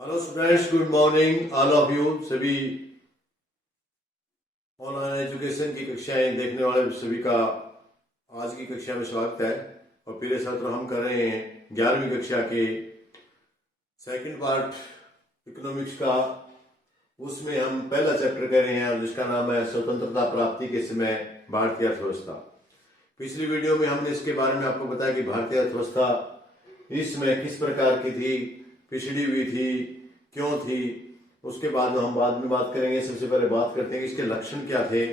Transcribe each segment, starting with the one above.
Hello students, good morning all of you. सभी online education की कक्षाएं देखने वाले सभी का आज की कक्षा में स्वागत है। और प्रिय छात्रों, हम कर रहे हैं 11वीं कक्षा के सेकंड पार्ट इकोनॉमिक्स का। उसमें हम पहला चैप्टर कर रहे हैं जिसका नाम है स्वतंत्रता प्राप्ति के समय भारतीय अर्थव्यवस्था। पिछली वीडियो में हमने इसके बारे में आपको बताया कि भारतीय अर्थव्यवस्था इसमें किस प्रकार की थी, पिछड़ी हुई थी, क्यों थी। उसके बाद हम बाद में बात करेंगे। सबसे पहले बात करते हैं कि इसके लक्षण क्या थे,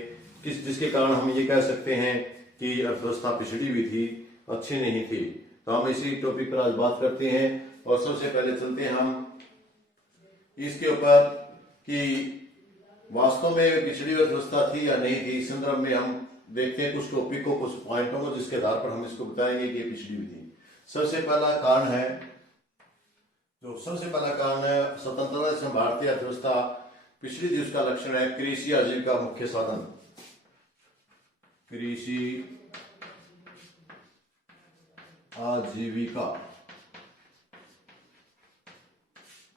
जिसके कारण हम ये कह सकते हैं कि अर्थव्यवस्था पिछड़ी हुई थी, अच्छी नहीं थी। तो हम इसी टॉपिक पर आज बात करते हैं। और सबसे पहले चलते हैं हम इसके ऊपर कि वास्तव में पिछड़ी अर्थव्यवस्था थी या नहीं थी। इस संदर्भ में हम देखते हैं कुछ टॉपिक को, कुछ पॉइंटों को, जिसके आधार पर हम इसको बताएंगे कि ये पिछड़ी हुई थी। सबसे पहला कारण है स्वतंत्रता से भारतीय अर्थव्यवस्था पिछड़ी थी। उसका लक्षण है कृषि आजीविका मुख्य साधन। कृषि आजीविका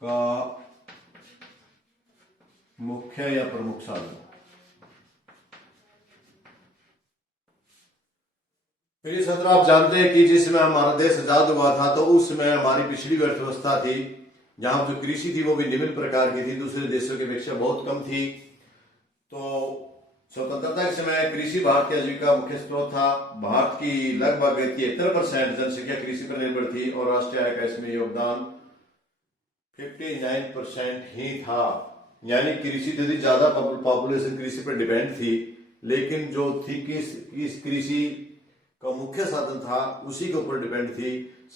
का मुख्य या प्रमुख साधन। फिर छात्र, आप जानते हैं कि जिस समय हमारा देश आजाद हुआ था तो उस समय हमारी पिछड़ी अर्थव्यवस्था थी, जहां जो कृषि थी वो भी निम्न प्रकार की थी, दूसरे देशों की अपेक्षा बहुत कम थी। तो स्वतंत्रता के समय कृषि भारत की आजीविका मुख्य स्रोत था। भारत की लगभग 73% जनसंख्या कृषि पर निर्भर थी और राष्ट्रीय आय का इसमें योगदान 59% ही था। यानी कृषि यदि ज्यादा पॉपुलेशन कृषि पर डिपेंड थी, लेकिन जो थी कि इस कृषि का मुख्य साधन था उसी के ऊपर डिपेंड थी।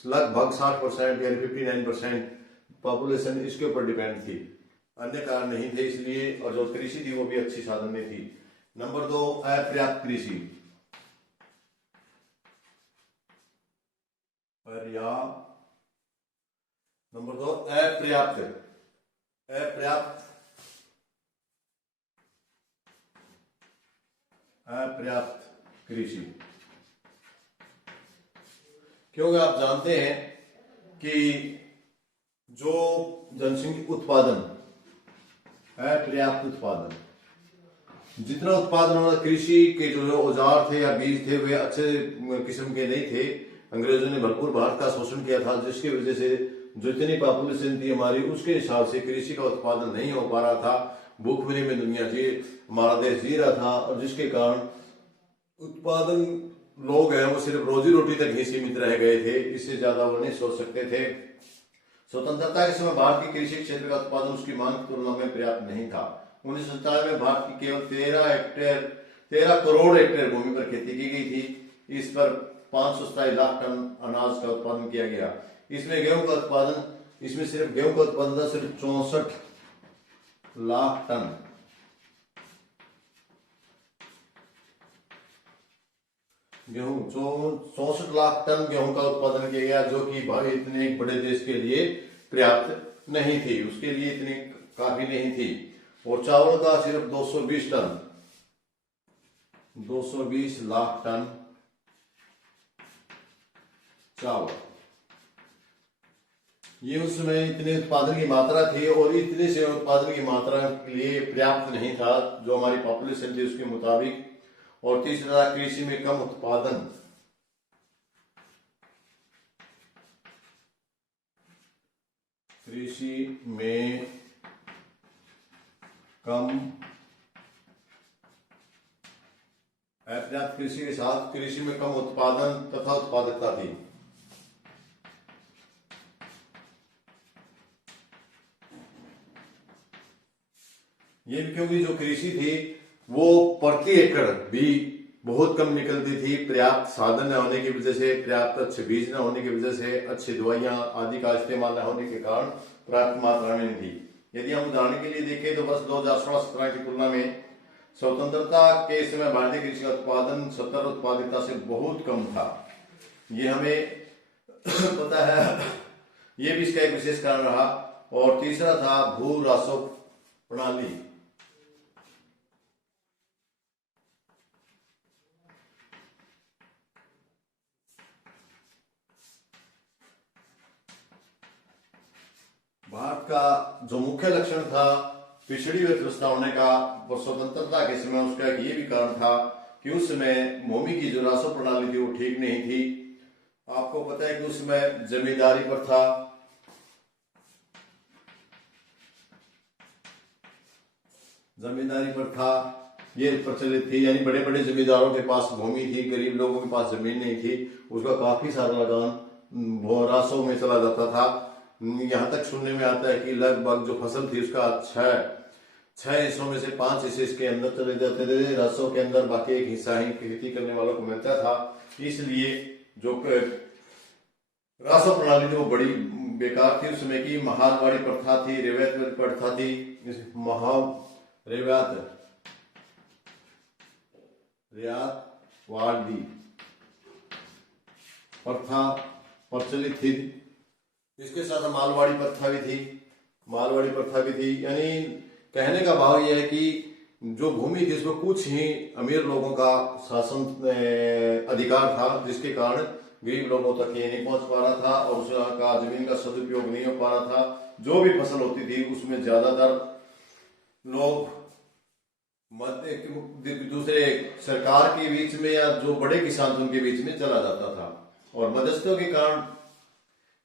लगभग 60% यानी 59% पॉपुलेशन इसके ऊपर डिपेंड थी, अन्य कारण नहीं थे इसलिए। और जो कृषि थी वो भी अच्छी साधन में थी। नंबर 2, अपर्याप्त कृषि। नंबर 2, अपर्याप्त कृषि। क्योंकि आप जानते हैं कि जो जनसंख्या उत्पादन, अपर्याप्त उत्पादन, जितना उत्पादन होना, कृषि के जो औजार थे या बीज थे वे अच्छे किस्म के नहीं थे। अंग्रेजों ने भरपूर भारत का शोषण किया था, जिसकी वजह से जो इतनी पॉपुलेशन थी हमारी, उसके हिसाब से कृषि का उत्पादन नहीं हो पा रहा था। भूखमरी में दुनिया हमारा देश जी रहा था, और जिसके कारण उत्पादन लोग हैं वो सिर्फ रोजी रोटी तक ही सीमित रह गए थे, इससे ज्यादा वो नहीं सोच सकते थे। स्वतंत्रता के समय भारत की कृषि क्षेत्र का उत्पादन उसकी मांग की तुलना में पर्याप्त नहीं था। 1997 में भारत की केवल 13 करोड़ हेक्टेयर भूमि पर खेती की गई थी। इस पर 527 लाख टन अनाज का उत्पादन किया गया। इसमें सिर्फ गेहूं का उत्पादन था, सिर्फ 64 लाख टन। गेहूं 64 लाख टन गेहूं का उत्पादन किया गया, जो कि भाई इतने एक बड़े देश के लिए पर्याप्त नहीं थी, उसके लिए इतनी काफी नहीं थी। और चावल का सिर्फ 220 टन, 220 लाख टन चावल। ये उस समय इतने उत्पादन की मात्रा थी, और इतने से उत्पादन की मात्रा के लिए पर्याप्त नहीं था जो हमारी पॉपुलेशन थी उसके मुताबिक। और तीसरा, कृषि में कम उत्पादन। कृषि में कम अपर्याप्त कृषि के साथ कृषि में कम उत्पादन तथा उत्पादकता थी। ये भी क्योंकि जो कृषि थी वो प्रति एकड़ भी बहुत कम निकलती थी। पर्याप्त साधन न होने की वजह से, पर्याप्त अच्छे बीज न होने की वजह से, अच्छी दवाइयां आदि का इस्तेमाल न होने के कारण पर्याप्त मात्रा में नहीं थी। यदि हम उदाहरण के लिए देखें तो वर्ष 2016-17 की तुलना में स्वतंत्रता के समय भारतीय कृषि का उत्पादन 70 उत्पादकता से बहुत कम था। ये हमें पता है, ये भी इसका एक विशेष कारण रहा। और तीसरा था भू राजस्व प्रणाली। भारत का जो मुख्य लक्षण था पिछड़ी अर्थव्यवस्था होने का वो स्वतंत्रता के समय, उसका एक ये भी कारण था कि उस समय भूमि की जो राजस्व प्रणाली थी वो ठीक नहीं थी। आपको पता है कि उस समय जमींदारी पर था, जमींदारी पर था, ये प्रचलित थी, यानी बड़े बड़े जमींदारों के पास भूमि थी, गरीब लोगों के पास जमीन नहीं थी, उसका काफी सारा लगान राजस्व में चला जाता था। यहाँ तक सुनने में आता है कि लगभग जो फसल थी उसका छह हिस्सों में से 5 हिस्से इसके अंदर चले जाते थे राजस्व के अंदर, बाकी एक हिस्सा ही खेती करने वालों को मिलता था। इसलिए जो राजस्व प्रणाली थी वो बड़ी बेकार थी। उस समय की महालवाड़ी प्रथा थी, रेवत प्रथा थी, रियातवाड़ी प्रथा प्रचलित थी। इसके साथ मालवाड़ी प्रथा भी थी। यानी कहने का भाव यह है कि जो भूमि थी उसमें कुछ ही अमीर लोगों का शासन अधिकार था, जिसके कारण गरीब लोगों तक ये नहीं पहुंच पा रहा था और उसका जमीन का सदुपयोग नहीं हो पा रहा था। जो भी फसल होती थी उसमें ज्यादातर लोग दूसरे सरकार के बीच में या जो बड़े किसान थे उनके बीच में चला जाता था, और मध्यस्थों के कारण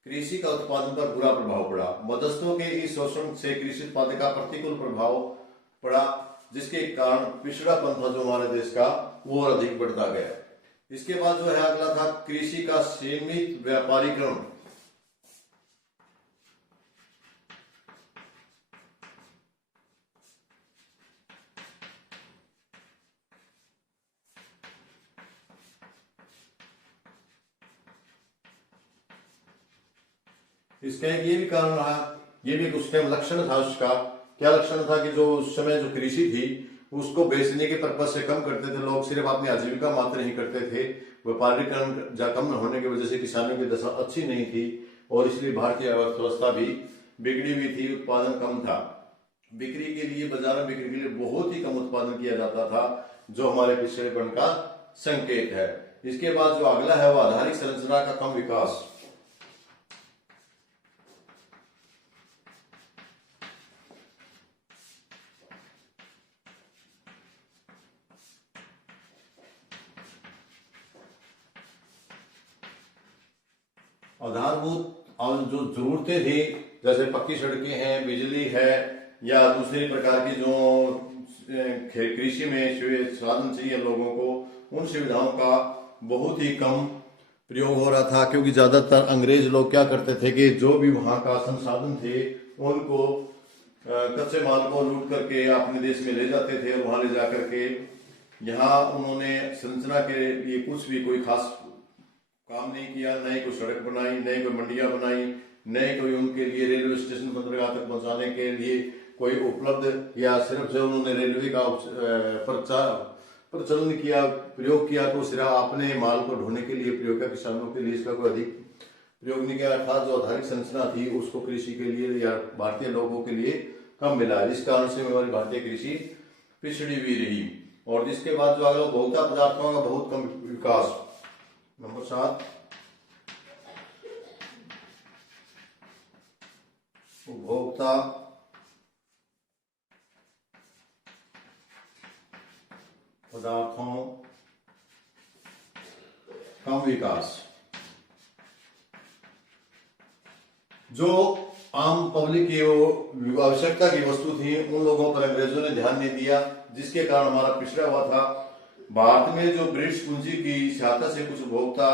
कृषि का उत्पादन पर बुरा प्रभाव पड़ा। मध्यस्थों के इस शोषण से कृषि उत्पादन का प्रतिकूल प्रभाव पड़ा, जिसके कारण पिछड़ापन था जो हमारे देश का वो और अधिक बढ़ता गया। इसके बाद जो है अगला था कृषि का सीमित व्यापारीकरण। इसका एक ये भी कारण रहा, ये भी उस टाइम लक्षण था उसका। क्या लक्षण था कि जो उस समय जो कृषि थी उसको बेचने के पर्पज से कम करते थे लोग, सिर्फ अपनी आजीविका मात्र नहीं करते थे। व्यापारीकरण कम न होने की वजह से किसानों की दशा अच्छी नहीं थी और इसलिए भारतीय अर्थव्यवस्था भी बिगड़ी हुई थी, उत्पादन कम था। बिक्री के लिए, बाजार में बिक्री के लिए बहुत ही कम उत्पादन किया जाता था, जो हमारे पिछड़ेपन का संकेत है। इसके बाद जो अगला है वो आधारिक संरचना का कम विकास। आधारभूत और जो जरूरतें थी, जैसे पक्की सड़कें हैं, बिजली है, या दूसरी प्रकार की जो कृषि में साधन चाहिए लोगों को, उन सुविधाओं का बहुत ही कम प्रयोग हो रहा था। क्योंकि ज्यादातर अंग्रेज लोग क्या करते थे कि जो भी वहां का संसाधन थे उनको कच्चे माल को लूट करके अपने देश में ले जाते थे, और वहां ले जाकर के यहाँ उन्होंने संरचना के लिए कुछ भी कोई खास काम नहीं किया। नई कोई सड़क बनाई, नई कोई मंडियां बनाई, नई कोई उनके लिए रेलवे स्टेशन बंदरगाह तक पहुंचाने के लिए कोई उपलब्ध, या सिर्फ जो उन्होंने रेलवे का प्रचलन किया, प्रयोग किया, तो सिर्फ अपने माल को ढोने के लिए प्रयोग किया, किसानों के लिए इसका कोई अधिक प्रयोग नहीं किया था। जो आधारिक संरचना थी उसको कृषि के लिए या भारतीय लोगों के लिए कम मिला, जिस कारण से हमारी भारतीय कृषि पिछड़ी हुई रही। और जिसके बाद जो अगला उपभोक्ता पदार्थों का बहुत कम विकास। नंबर 7, उपभोक्ता पदार्थों कम विकास। जो आम पब्लिक की आवश्यकता की वस्तु थी उन लोगों पर अंग्रेजों ने ध्यान नहीं दिया, जिसके कारण हमारा पिछड़ा हुआ था। भारत में जो ब्रिटिश पूंजी की सहायता से कुछ उपभोक्ता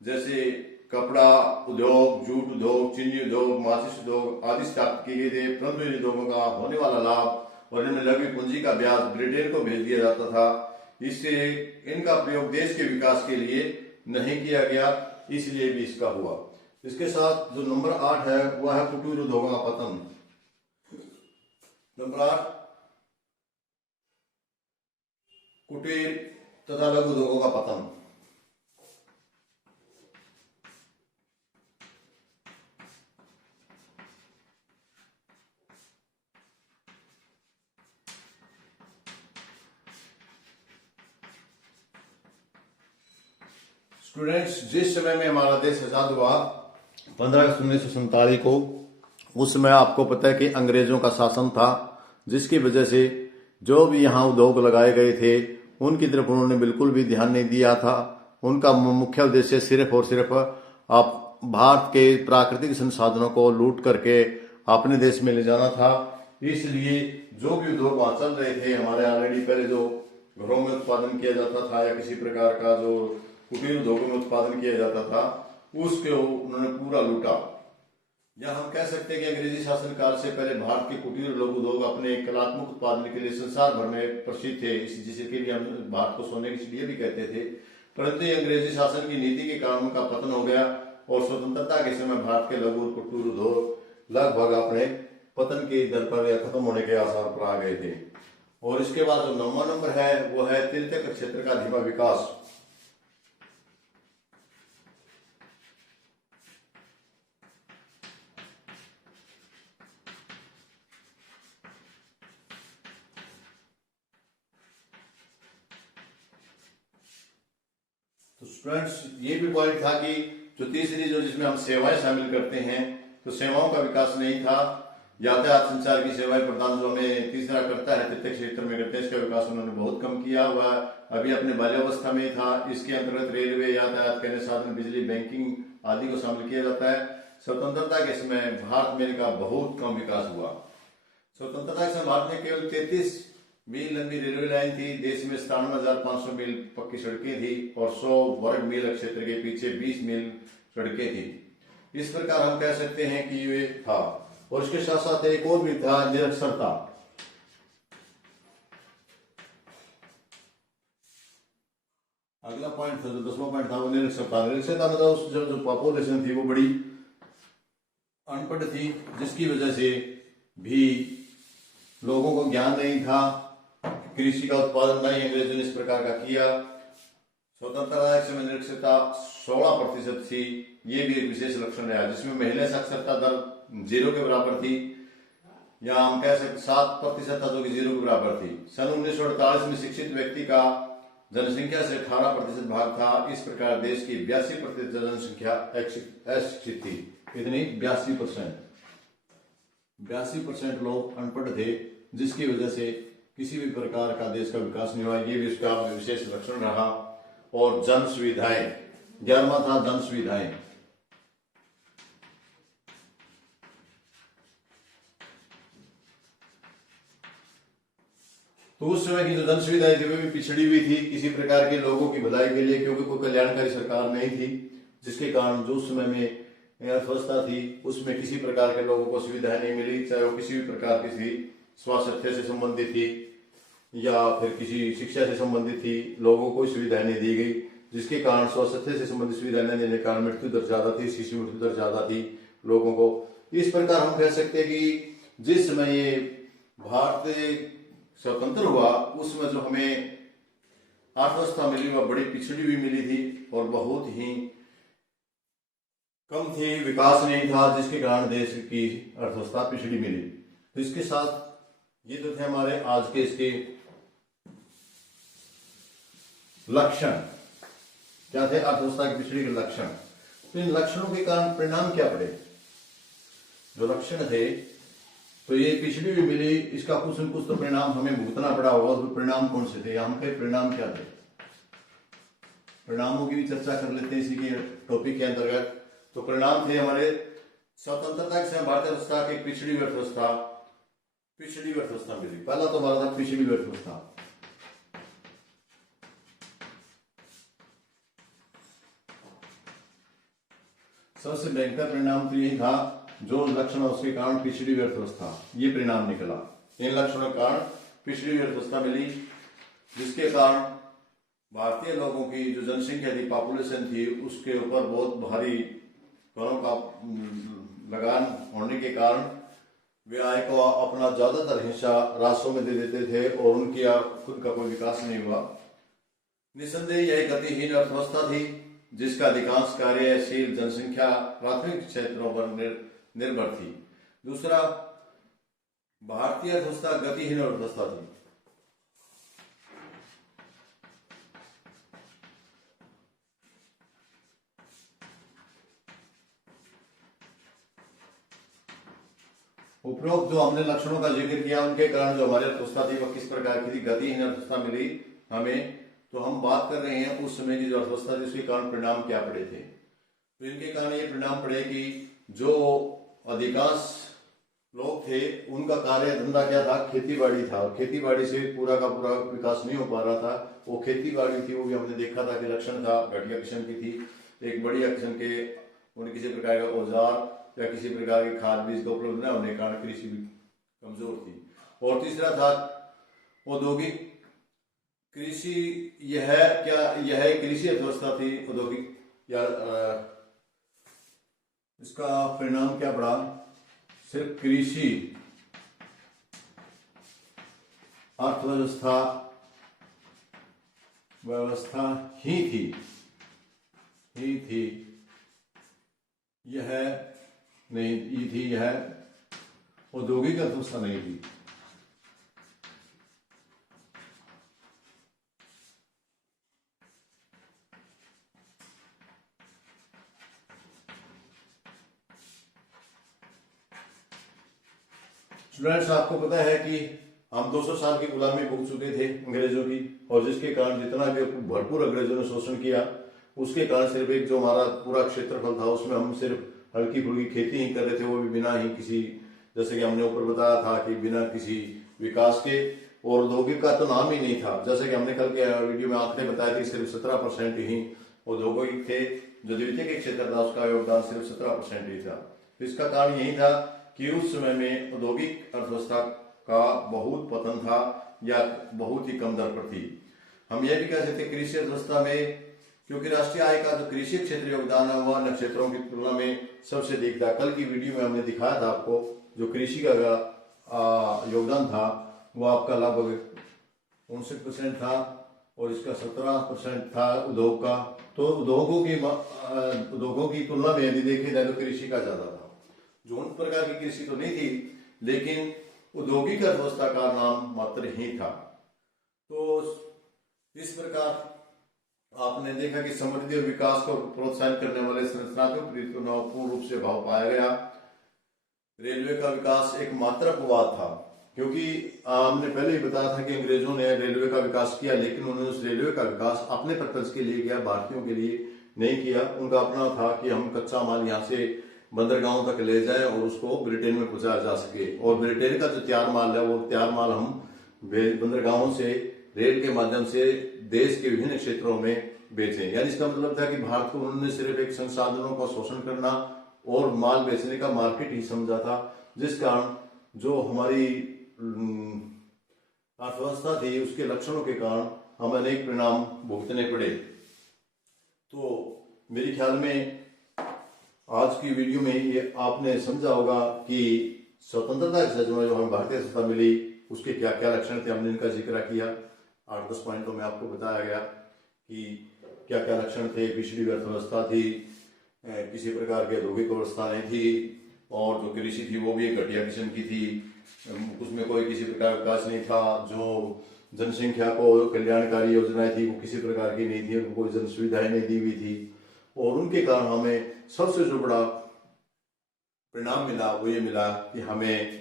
जैसे कपड़ा उद्योग, जूट उद्योग, चीनी उद्योग, माचिस उद्योग आदि स्थापित किए गए थे, परंतु इन उद्योगों का होने वाला लाभ और इनमें लगी पूंजी का ब्याज ब्रिटेन को भेज दिया जाता था। इससे इनका प्रयोग देश के विकास के लिए नहीं किया गया, इसलिए भी इसका हुआ। इसके साथ जो नंबर 8 है वह है कुटीर उद्योगों का पतन। नंबर 8, कुटीर तथा लघु उद्योगों का पतन। स्टूडेंट्स, जिस समय में हमारा देश आजाद हुआ 15 अगस्त 1947 को, उस समय आपको पता है कि अंग्रेजों का शासन था, जिसकी वजह से जो भी यहाँ उद्योग लगाए गए थे उनकी तरफ उन्होंने बिल्कुल भी ध्यान नहीं दिया था। उनका मुख्य उद्देश्य सिर्फ और सिर्फ आप भारत के प्राकृतिक संसाधनों को लूट करके अपने देश में ले जाना था। इसलिए जो भी उद्योग वहां चल रहे थे, हमारे ऑलरेडी पहले जो घरों में उत्पादन किया जाता था या किसी प्रकार का जो कुटीर उद्योगों में उत्पादन किया जाता था, उसको उन्होंने पूरा लूटा। या हम कह सकते हैं कि अंग्रेजी शासन काल से पहले भारत के कुटीर और लघु उद्योग अपने कलात्मक उत्पादन के लिए संसार भर में प्रसिद्ध थे, जिसके लिए हम भारत को सोने की चिड़िया भी कहते थे। परंतु अंग्रेजी शासन की नीति के कारण उनका पतन हो गया और स्वतंत्रता के समय भारत के लघु और कुटीर उद्योग लगभग अपने पतन की दर पर या खत्म होने के आसार पर आ गए थे। और इसके बाद जो 9वां नंबर है वो है तृतीयक क्षेत्र का धीमा विकास। तो स्टूडेंट्स, ये भी पॉइंट था कि जो तीसरी जो जिसमें हम सेवाएं शामिल करते हैं, तो सेवाओं का विकास नहीं था। यातायात संचार की सेवाएं प्रदान जो हमें तीसरा करता है तृतीय क्षेत्र में करते हैं, इसका विकास उन्होंने बहुत कम किया हुआ, अभी अपने बाल्यावस्था में था। इसके अंतर्गत रेलवे, यातायात के अन्य साधन, बिजली, बैंकिंग आदि को शामिल किया जाता है। स्वतंत्रता के समय भारत में इनका बहुत कम विकास हुआ। स्वतंत्रता के समय भारत में केवल 33 मील लंबी रेलवे लाइन थी, देश में 97,500 मील पक्की सड़कें थी और 100 वर्ग मील क्षेत्र के पीछे 20 मील सड़कें थी। इस प्रकार हम कह सकते हैं कि ये था। और इसके साथ साथ एक और भी था, निरक्षरता। अगला पॉइंट था, जो 10वां पॉइंट था, वो निरक्षरता। निरक्षरता मतलब जो पॉपुलेशन थी वो बड़ी अनपढ़ थी, जिसकी वजह से भी लोगों को ज्ञान नहीं था। कृषि का उत्पादन नहीं अंग्रेजों ने इस प्रकार का किया। स्वतंत्रता के समय निरक्षरता 16% थी, ये भी एक विशेष लक्षण रहा, जिसमें महिला साक्षरता दर 0 के बराबर थी, या हम कह सकते 7% था जो कि 0 के बराबर थी। सन 1948 में शिक्षित व्यक्ति का जनसंख्या से 18% भाग था। इस प्रकार देश की 82% जनसंख्या अशिक्षित थी। कितनी? 82% लोग अनपढ़ थे, जिसकी वजह से किसी भी प्रकार का देश का विकास नहीं हुआ। ये भी उसका विशेष लक्षण रहा। और जन सुविधाएं, 11वां था जन सुविधाएं। तो उस समय की जो जन सुविधाएं थी वे भी पिछड़ी हुई थी किसी प्रकार के लोगों की भलाई के लिए, क्योंकि कोई कल्याणकारी सरकार नहीं थी, जिसके कारण जो उस समय में अर्थव्यवस्था थी उसमें किसी प्रकार के लोगों को सुविधाएं नहीं मिली, चाहे वो किसी भी प्रकार की स्वास्थ्य से संबंधित थी या फिर किसी शिक्षा से संबंधित थी, लोगों को सुविधाएं नहीं दी गई, जिसके कारण स्वास्थ्य से संबंधित सुविधाएं नहीं देने के कारण मृत्यु दर ज्यादा थी, शिशु मृत्यु दर ज्यादा थी लोगों को। इस प्रकार हम कह सकते हैं कि जिस समय ये भारत स्वतंत्र हुआ उस समय जो हमें अर्थव्यवस्था मिली वह बड़ी पिछड़ी हुई मिली थी और बहुत ही कम थी, विकास नहीं था, जिसके कारण देश की अर्थव्यवस्था पिछड़ी मिली। तो इसके साथ ये तो थे हमारे आज के इसके लक्षण। क्या थे? अर्थव्यवस्था की पिछड़ी के लक्षण। तो इन लक्षणों के कारण परिणाम क्या पड़े? जो लक्षण थे तो ये पिछड़ी हुई मिली, इसका कुछ न कुछ तो परिणाम हमें भुगतना पड़ा होगा। तो परिणाम कौन से थे? हम कहे परिणाम क्या थे? परिणामों की भी चर्चा कर लेते हैं इसी के टॉपिक के अंतर्गत। तो परिणाम थे हमारे स्वतंत्रता के समय भारतीय अर्थव्यवस्था की पिछड़ी अर्थव्यवस्था मिली। पहला तो हमारा था पिछड़ी अर्थव्यवस्था। सबसे भयंकर परिणाम तो यही था, जो लक्षण उसके कारण पिछड़ी अर्थव्यवस्था, ये परिणाम निकला। इन लक्षणों के कारण पिछड़ी अर्थव्यवस्था मिली, जिसके कारण भारतीय लोगों की जो जनसंख्या थी, पॉपुलेशन थी, उसके ऊपर बहुत भारी करों का लगान होने के कारण वे आय को अपना ज्यादातर हिस्सा राष्ट्रों में दे देते थे और उनकी खुद का कोई विकास नहीं हुआ। निसंदेह यह गतिहीन अर्थव्यवस्था थी, जिसका अधिकांश कार्यशील जनसंख्या प्राथमिक क्षेत्रों पर निर्भर थी। दूसरा, भारतीय अर्थव्यवस्था गतिहीन अर्थव्यवस्था थी। उपरोक्त जो हमने लक्षणों का जिक्र किया उनके कारण जो हमारी अर्थव्यवस्था थी वह किस प्रकार की थी, गतिहीन अर्थव्यवस्था मिली हमें। तो हम बात कर रहे हैं उस समय की जो अर्थव्यवस्था थी उसके कारण परिणाम क्या पड़े थे। तो इनके कारण ये परिणाम पड़े कि जो अधिकांश लोग थे उनका कार्य धंधा क्या था, खेती बाड़ी था। और खेती बाड़ी से पूरा का पूरा विकास नहीं हो पा रहा था। वो खेती बाड़ी थी वो भी हमने देखा था कि लक्षण था घटिया किस्म की थी। एक बढ़िया किस्म के उन्हें किसी प्रकार का औजार या किसी प्रकार के खाद बीज का उपलब्ध न होने के कारण कृषि भी कमजोर थी। और तीसरा था औद्योगिक कृषि। यह कृषि अर्थव्यवस्था थी औद्योगिक, या इसका परिणाम क्या पड़ा, सिर्फ कृषि अर्थव्यवस्था ही थी यह नहीं थी, यह औद्योगिक अर्थव्यवस्था नहीं थी। स्टूडेंट्स, आपको पता है कि हम 200 साल की गुलामी भुगत चुके थे अंग्रेजों की, और जिसके कारण जितना भी भरपूर अंग्रेजों ने शोषण किया उसके कारण सिर्फ एक जो हमारा पूरा क्षेत्रफल था उसमें हम सिर्फ हल्की फुल्की खेती ही कर रहे थे, वो भी बिना ही किसी, जैसे कि हमने ऊपर बताया था कि बिना किसी विकास के। और औद्योगिक का तो नाम ही नहीं था। जैसे कि हमने कल के वीडियो में आपने बताया कि सिर्फ 17% ही औद्योगिक थे। जो द्वितीय के क्षेत्र था उसका योगदान सिर्फ 17% ही था। तो इसका कारण यही था कि उस समय में औद्योगिक अर्थव्यवस्था का बहुत पतन था या बहुत ही कम दर पर थी। हम यह भी कह सकते कृषि अर्थव्यवस्था में, क्योंकि राष्ट्रीय आय का जो कृषि क्षेत्र योगदान है वह अन्य क्षेत्रों की तुलना में सबसे अधिक था। कल की वीडियो में हमने दिखाया था आपको जो कृषि का योगदान था वो आपका लगभग 59% था और इसका 17% था उद्योग का। तो उद्योगों की तुलना में यदि देखे जाए तो कृषि का ज्यादा था। जो उन प्रकार की कृषि तो नहीं थी, लेकिन औद्योगिक अर्थव्यवस्था का नाम मात्र ही था। तो इस प्रकार आपने देखा कि समृद्धि और विकास को प्रोत्साहित करने वाले संरचनात्मक परिवर्तनों को पूर्ण रूप से भाव पाया गया। रेलवे का विकास एक मात्र अपवाद था, क्योंकि हमने पहले ही बताया था कि अंग्रेजों ने रेलवे का विकास किया, लेकिन उन्होंने उस रेलवे का विकास अपने पर्पज के लिए किया, भारतीयों के लिए नहीं किया। उनका अपना था कि हम कच्चा माल यहाँ से बंदरगाहों तक ले जाएं और उसको ब्रिटेन में पहुंचाया जा सके, और ब्रिटेन का जो तैयार माल है वो तैयार माल हम बंदरगाहों से रेल के माध्यम से देश के विभिन्न क्षेत्रों में बेचें। यानी इसका मतलब था कि भारत को उन्होंने सिर्फ एक संसाधनों का शोषण करना और माल बेचने का मार्केट ही समझा था, जिस कारण जो हमारी अर्थव्यवस्था थी उसके लक्षणों के कारण हमें अनेक परिणाम भुगतने पड़े। तो मेरे ख्याल में आज की वीडियो में ये आपने समझा होगा कि स्वतंत्रता के समय जो हमें भारतीय अर्थव्यवस्था मिली उसके क्या क्या लक्षण थे, हमने इनका जिक्र किया। 8-10 पॉइंटों में आपको बताया गया कि क्या क्या लक्षण थे। पिछड़ी अर्थव्यवस्था थी, किसी प्रकार की औद्योगिक अवस्था नहीं थी, और जो कृषि थी वो भी एक घटिया किस्म की थी, उसमें कोई किसी प्रकार का विकास नहीं था। जो जनसंख्या को कल्याणकारी योजनाएं थी वो किसी प्रकार की नहीं थी, उनको कोई जन सुविधाएं नहीं दी हुई थी, और उनके कारण हमें सबसे जो बड़ा परिणाम मिला वो ये मिला कि हमें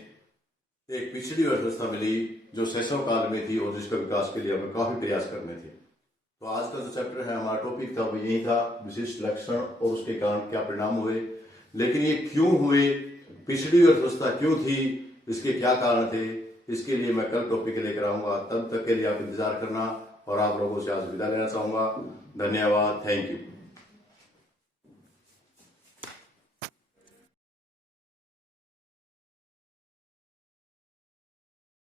एक पिछड़ी अर्थव्यवस्था मिली जो शैशव काल में थी और जिसका विकास के लिए हमें काफी प्रयास करने थे। तो आज का जो चैप्टर है हमारा टॉपिक था वो यही था, विशिष्ट लक्षण और उसके कारण क्या परिणाम हुए। लेकिन ये क्यों हुए, पिछड़ी अर्थव्यवस्था क्यों थी, इसके क्या कारण थे, इसके लिए मैं कल टॉपिक लेकर आऊंगा। तब तक के लिए आप इंतजार करना, और आप लोगों से आज विदा लेना चाहूंगा। धन्यवाद, थैंक यू।